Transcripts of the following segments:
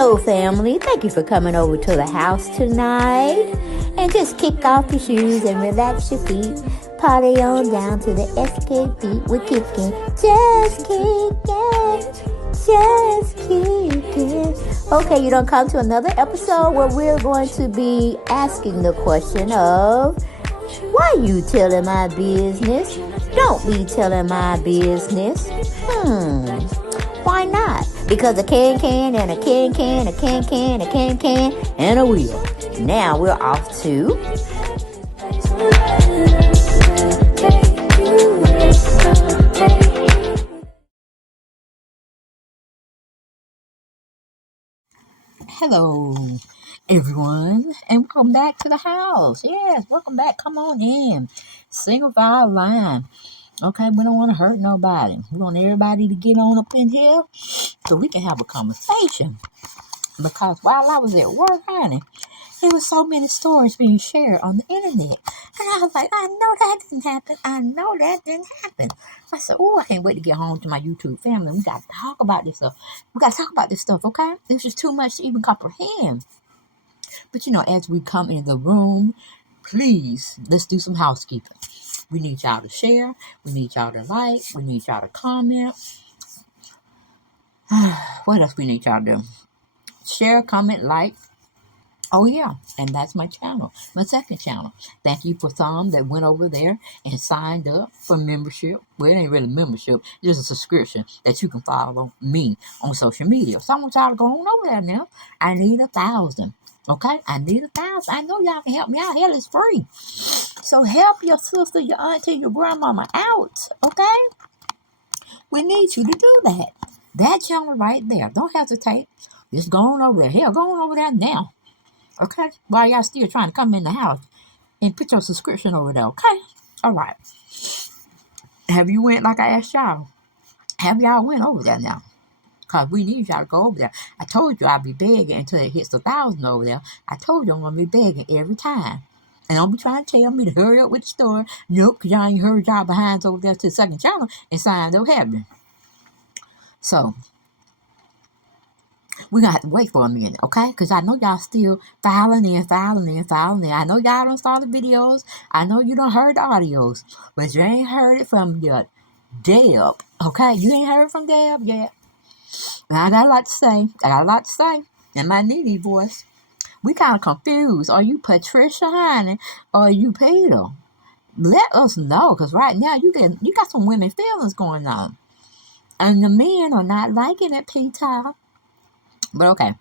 Hello, family. Thank you for coming over to the house tonight. And just kick off your shoes and relax your feet. Party on down to the SK beat. We're kicking. Just kicking. Just kicking. Okay, you don't come to another episode where we're going to be asking the question of, why you telling my business? Don't be telling my business. Why not? Because a can and a can, a can, and a wheel. Now we're off to... Hello, everyone, and welcome back to the house. Yes, welcome back. Come on in. Single file line. Okay, we don't want to hurt nobody. We want everybody to get on up in here so we can have a conversation. Because while I was at work, honey, there was so many stories being shared on the internet. And I was like, I know that didn't happen. I said, I can't wait to get home to my YouTube family. We got to talk about this stuff. Okay? This is too much to even comprehend. But, as we come in the room, please, let's do some housekeeping. We need y'all to share. We need y'all to like. We need y'all to comment. What else we need y'all to do? Share, comment, like. Oh, yeah. And that's my channel. My second channel. Thank you for some that went over there and signed up for membership. Well, it ain't really membership. It's a subscription that you can follow me on social media. So I want y'all to go on over there now. I need 1,000. Okay? I need 1,000. I know y'all can help me out. Hell, it's free. So help your sister, your auntie, your grandmama out. Okay? We need you to do that. That channel right there. Don't hesitate. Just go on over there. Hell, go on over there now. Okay? While y'all still trying to come in the house and put your subscription over there. Okay? All right. Have you went like I asked y'all? Have y'all went over there now? Because we need y'all to go over there. I told you I'd be begging until it hits 1,000 over there. I told you I'm going to be begging every time. And don't be trying to tell me to hurry up with the story. Nope, because y'all ain't heard y'all behinds over there to the second channel and signed up having. So, we're going to have to wait for a minute, okay? Because I know y'all still filing in. I know y'all don't start the videos. I know you don't heard the audios. But you ain't heard it from your Deb, okay? You ain't heard from Deb yet. And I got a lot to say. In my needy voice. We kind of confused. Are you Patricia, honey? Or are you Peter? Let us know. Because right now, you got some women feelings going on. And the men are not liking it, Peter. But okay,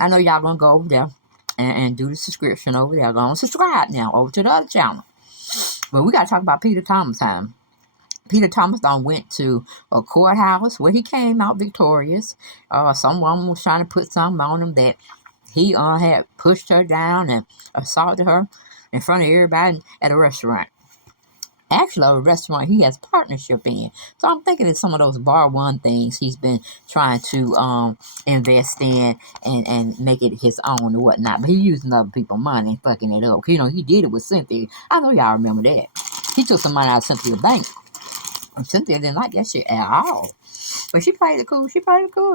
I know y'all gonna go over there and do the subscription over there. Go on, subscribe now over to the other channel. But we gotta talk about PeterThomas time. PeterThomas went to a courthouse where he came out victorious. Some woman was trying to put something on him that he had pushed her down and assaulted her in front of everybody at a restaurant. Actually, a restaurant he has partnership in. So I'm thinking it's some of those bar one things he's been trying to invest in and make it his own or whatnot. But he using other people's money and fucking it up. He did it with Cynthia. I know y'all remember that. He took some money out of Cynthia's bank. And Cynthia didn't like that shit at all. But she played it cool.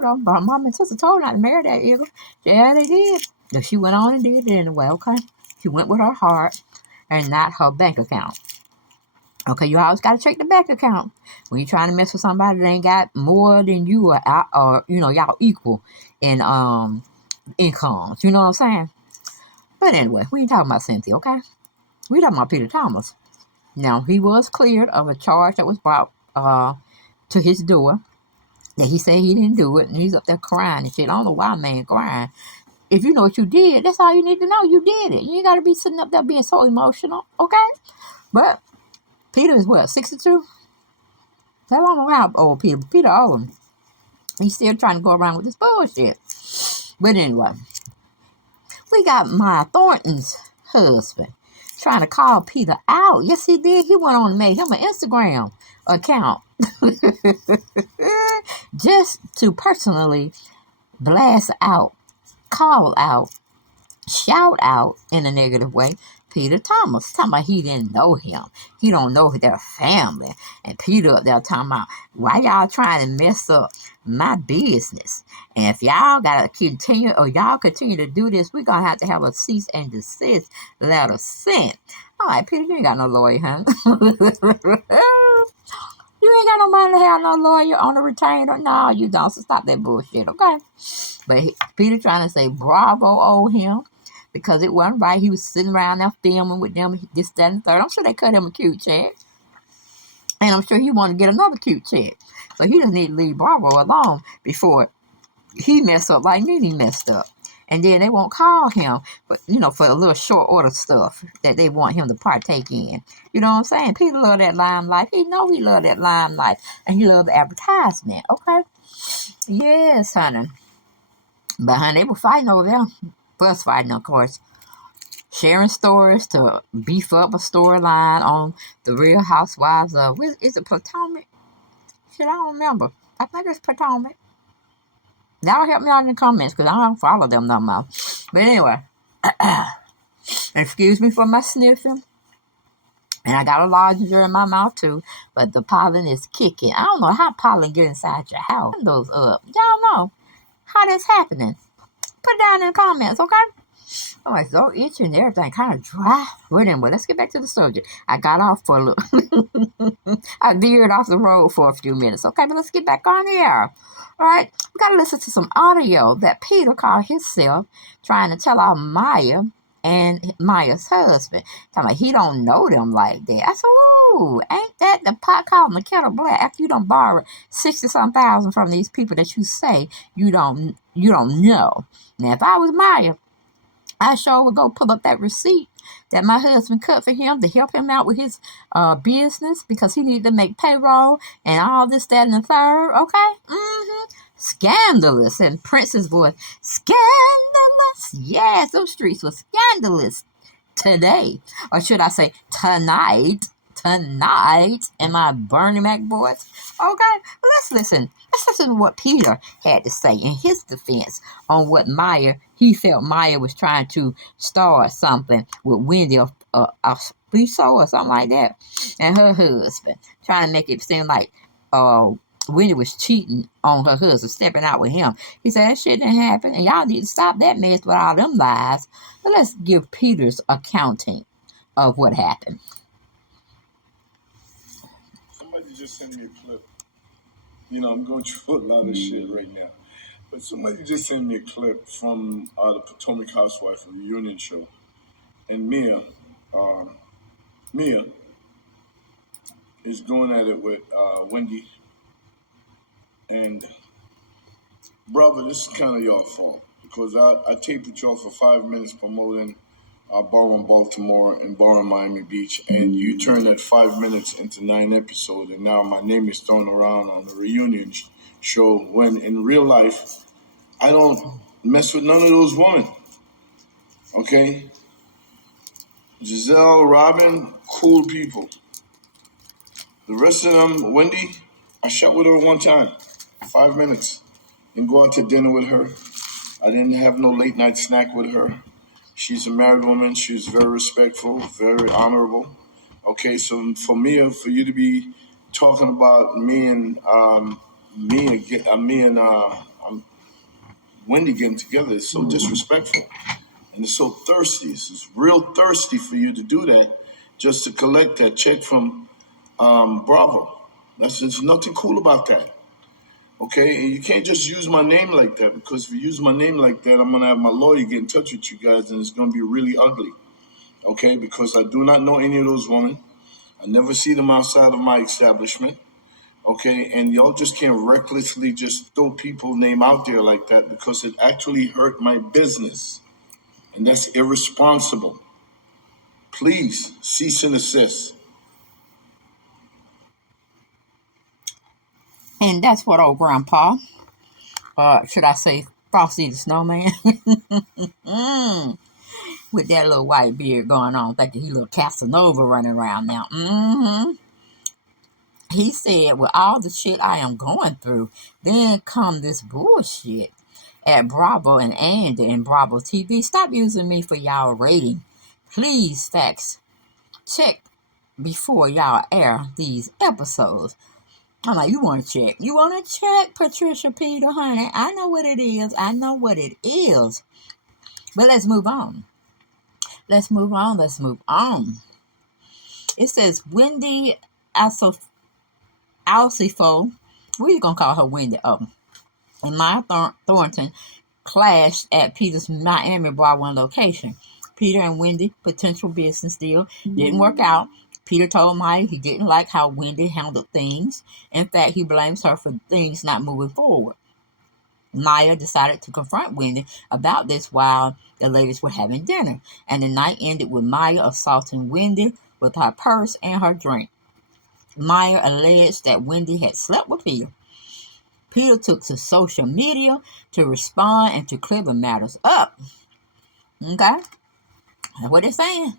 Though. But her mom and sister told her not to marry that nigga. Yeah, they did. So she went on and did it anyway, okay? She went with her heart and not her bank account. Okay, you always got to check the bank account. When you're trying to mess with somebody that ain't got more than you or y'all equal in incomes. You know what I'm saying? But anyway, we ain't talking about Cynthia, okay? We talking about PeterThomas. Now, he was cleared of a charge that was brought to his door that he said he didn't do it, and he's up there crying and shit. I don't know why a man crying. If you know what you did, that's all you need to know. You did it. You ain't got to be sitting up there being so emotional, okay? But Peter is what, 62? I don't know how old Peter, but Peter old. He's still trying to go around with this bullshit. But anyway, we got Maya Thornton's husband trying to call Peter out. Yes, he did. He went on and made him an Instagram account just to personally blast out, call out, shout out in a negative way PeterThomas. Talking about he didn't know him. He don't know their family. And Peter up there talking about, why y'all trying to mess up my business? And if y'all gotta continue to do this, we're gonna have to have a cease and desist letter sent. I'm like, Peter, you ain't got no lawyer, huh? You ain't got no money to have no lawyer on a retainer. No, you don't. So stop that bullshit, okay? But Peter trying to say bravo owe him because it wasn't right. He was sitting around there filming with them, this, that, and the third. I'm sure they cut him a cute check. And I'm sure he wanted to get another cute check. So he just need to leave Bravo alone before he messed up like Nene messed up. And then they won't call him, but for a little short order stuff that they want him to partake in. You know what I'm saying? Peter love that limelight. He know he love that limelight. And he love the advertisement, okay? Yes, honey. But honey, they were fighting over there. Bus fighting, of course. Sharing stories to beef up a storyline on the Real Housewives of, is it Potomac? Shit, I don't remember. I think it's Potomac. Y'all help me out in the comments because I don't follow them no more. But anyway, excuse me for my sniffing. And I got a lavender in my mouth too, but the pollen is kicking. I don't know how pollen get inside your house. Those up. Y'all know how that's happening. Put it down in the comments, okay? Oh, my throat itching and everything, kind of dry. But anyway, let's get back to the subject. I got off for a little. I veered off the road for a few minutes. Okay, but let's get back on the air. All right, we got to listen to some audio that Peter called himself trying to tell our Maya and Maya's husband. Talking about he don't know them like that. I said, ooh, ain't that the pot calling the kettle black after you done borrowed 60-some thousand from these people that you say you don't know. Now, if I was Maya, I sure would go pull up that receipt that my husband cut for him to help him out with his business because he needed to make payroll and all this, that, and the third. Okay? Scandalous. In Prince's voice, scandalous. Yes, those streets were scandalous today. Or should I say tonight? Tonight in my Bernie Mac voice. Okay? Let's listen. Let's listen to what Peter had to say in his defense on what he felt Maya was trying to start something with Wendy, a or something like that, and her husband, trying to make it seem like Wendy was cheating on her husband, stepping out with him. He said that shit didn't happen, and y'all need to stop that mess with all them lies. But let's give Peter's accounting of what happened. Somebody just sent me a clip. I'm going through a lot of shit right now. But somebody just sent me a clip from the Potomac Housewife reunion show. And Mia is going at it with Wendy. And, brother, this is kind of your fault. Because I taped with y'all for 5 minutes promoting Bar in Baltimore and Bar in Miami Beach. And you turned that 5 minutes into 9 episodes. And now my name is thrown around on the reunion show when in real life, I don't mess with none of those women. Okay? Giselle, Robin, cool people. The rest of them, Wendy, I shot with her one time, 5 minutes, and go out to dinner with her. I didn't have no late night snack with her. She's a married woman. She's very respectful, very honorable. Okay, so for you to be talking about me and Wendy getting together is so disrespectful. And it's so thirsty. It's real thirsty for you to do that just to collect that check from Bravo. There's nothing cool about that. Okay? And you can't just use my name like that because if you use my name like that, I'm going to have my lawyer get in touch with you guys and it's going to be really ugly. Okay? Because I do not know any of those women. I never see them outside of my establishment. Okay, and y'all just can't recklessly just throw people's name out there like that because it actually hurt my business. And that's irresponsible. Please, cease and desist. And that's what old Grandpa, should I say Frosty the Snowman, with that little white beard going on, thinking he little Casanova running around now. He said, with all the shit I am going through, then come this bullshit at Bravo and Andy and Bravo TV. Stop using me for y'all rating. please fact check before y'all air these episodes. I'm like, you want to check? You want to check, Patricia Peter, honey? I know what it is. I know what it is. But let's move on. Let's move on. Let's move on. It says Wendy Alcifo. We're going to call her Wendy. Oh. And Maya Thornton clashed at Peter's Miami Bar 1 location. Peter and Wendy potential business deal didn't work out. Peter told Maya he didn't like how Wendy handled things. In fact, he blames her for things not moving forward. Maya decided to confront Wendy about this while the ladies were having dinner, and the night ended with Maya assaulting Wendy with her purse and her drink. Maya alleged that Wendy had slept with Peter. Peter took to social media to respond and to clear the matters up. Okay? That's what they're saying.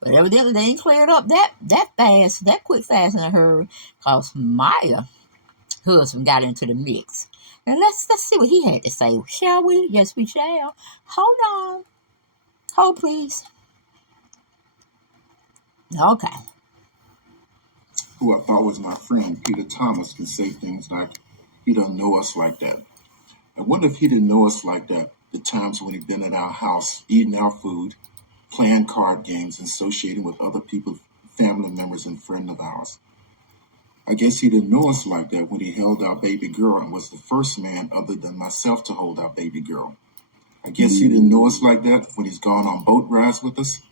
But evidently they ain't cleared up that fast, that quick fast in a hurry, because Maya's husband got into the mix. And let's see what he had to say. Shall we? Yes, we shall. Hold on. Hold, please. Okay. Who I thought was my friend, PeterThomas, can say things like, he don't know us like that. I wonder if he didn't know us like that, the times when he'd been at our house, eating our food, playing card games, and associating with other people, family members and friends of ours. I guess he didn't know us like that when he held our baby girl and was the first man other than myself to hold our baby girl. I guess he didn't know us like that when he's gone on boat rides with us.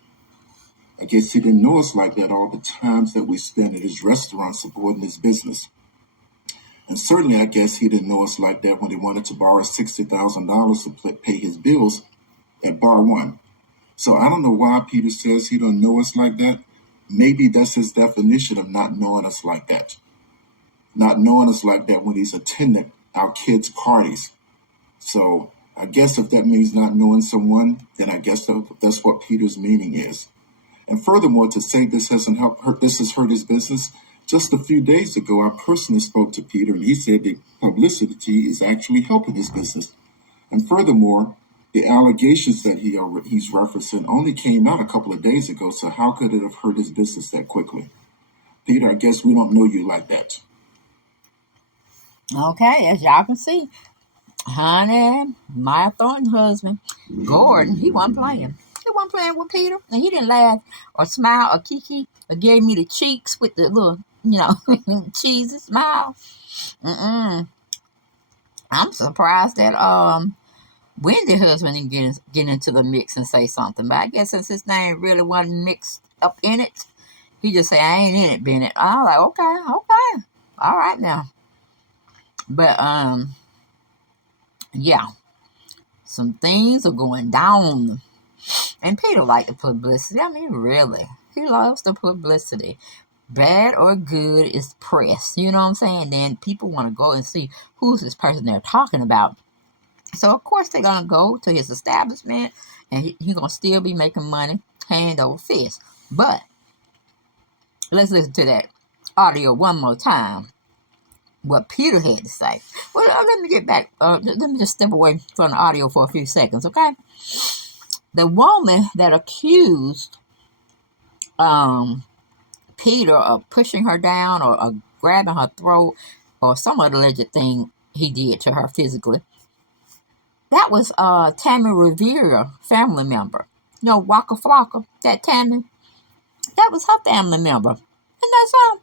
I guess he didn't know us like that all the times that we spent at his restaurant supporting his business. And certainly I guess he didn't know us like that when he wanted to borrow $60,000 to pay his bills at Bar 1. So I don't know why Peter says he don't know us like that. Maybe that's his definition of not knowing us like that. Not knowing us like that when he's attending our kids' parties. So I guess if that means not knowing someone, then I guess that's what Peter's meaning is. And furthermore, to say this has hurt his business, just a few days ago, I personally spoke to Peter, and he said that publicity is actually helping his business. And furthermore, the allegations that he's referencing only came out a couple of days ago, so how could it have hurt his business that quickly? Peter, I guess we don't know you like that. Okay, as y'all can see, honey, Maya Thornton's husband, Gordon, he wasn't playing. He wasn't playing with Peter, and he didn't laugh or smile or kiki or gave me the cheeks with the little, cheesy smile. I'm surprised that Wendy's husband didn't get into the mix and say something. But I guess since his name really wasn't mixed up in it, he just say, I ain't in it, Bennett. I'm like, okay. All right now. But yeah. Some things are going down. And Peter liked the publicity. I mean, really. He loves the publicity. Bad or good is press. You know what I'm saying? Then people want to go and see who's this person they're talking about. So, of course, they're going to go to his establishment, and he's going to still be making money hand over fist. But let's listen to that audio one more time, what Peter had to say. Well, let me get back. Let me just step away from the audio for a few seconds, okay? The woman that accused Peter of pushing her down or grabbing her throat or some other alleged thing he did to her physically, that was Tammy Rivera family member. Waka Flocka, that Tammy, that was her family member. And that's all.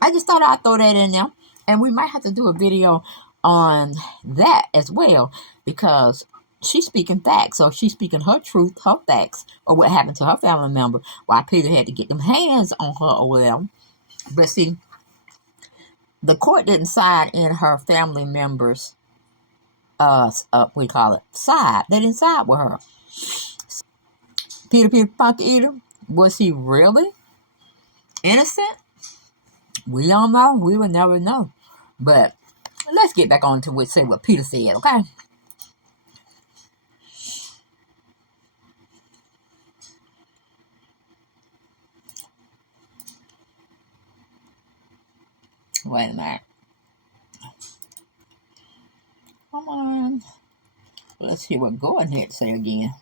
I just thought I'd throw that in there. And we might have to do a video on that as well, because she's speaking facts, or she's speaking her truth, her facts, or what happened to her family member, why Peter had to get them hands on her or whatever. But see, the court didn't side in her family member's side. They didn't side with her. Peter Punk Eater, was he really innocent? We don't know. We will never know. But let's get back on to what Peter said, okay? Wait a minute. Come on. Let's hear what Gordon had to say again.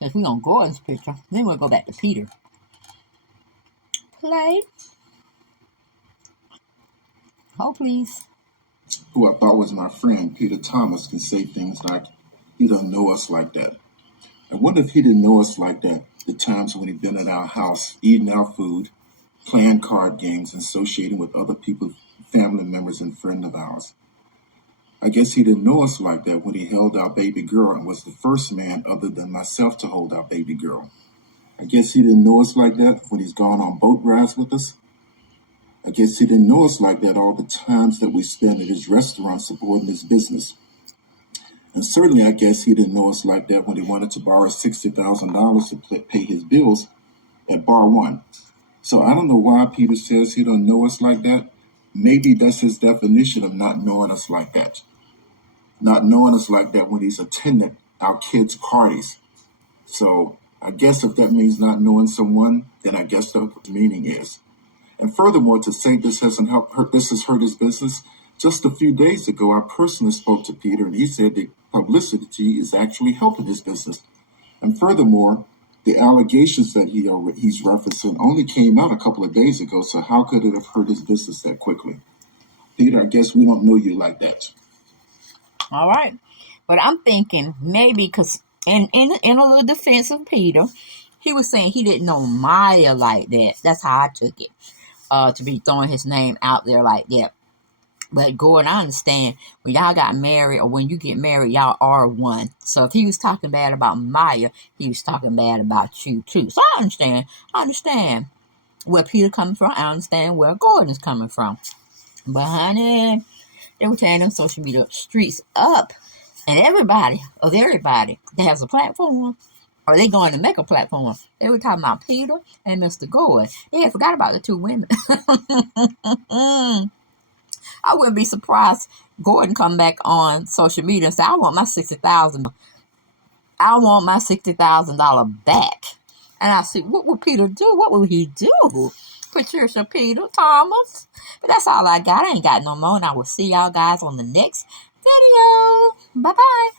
Since we on Gordon's picture, then we'll go back to Peter. Play. Oh, please. Who I thought was my friend, PeterThomas, can say things like, he don't know us like that. I wonder if he didn't know us like that the times when he'd been at our house, eating our food, playing card games, and associating with other people, family members and friends of ours. I guess he didn't know us like that when he held our baby girl and was the first man other than myself to hold our baby girl. I guess he didn't know us like that when he's gone on boat rides with us. I guess he didn't know us like that all the times that we spend at his restaurant supporting his business. And certainly I guess he didn't know us like that when he wanted to borrow $60,000 to pay his bills at Bar One. So I don't know why Peter says he don't know us like that. Maybe that's his definition of not knowing us like that. Not knowing us like that when he's attended our kids' parties. So I guess if that means not knowing someone, then I guess that's what the meaning is. And furthermore, to say this has hurt his business, just a few days ago, I personally spoke to Peter, and he said the publicity is actually helping his business. And furthermore, the allegations that he's referencing only came out a couple of days ago, so how could it have hurt his business that quickly? Peter, I guess we don't know you like that. All right. But I'm thinking maybe because in a little defense of Peter, he was saying he didn't know Maya like that. That's how I took it. To be throwing his name out there like that. But Gordon, I understand when y'all got married or when you get married, y'all are one. So if he was talking bad about Maya, he was talking bad about you too. So I understand. I understand where Peter coming from. I understand where Gordon's coming from. But honey, they were tearing them social media streets up. And everybody that has a platform, or they going to make a platform, they were talking about Peter and Mr. Gordon. They had forgot about the two women. I wouldn't be surprised Gordon come back on social media and say, I want my $60,000. I want my $60,000 back. And I see, what would Peter do? What would he do? Patricia, Peter, Thomas. But that's all I got. I ain't got no more. And I will see y'all guys on the next video. Bye-bye.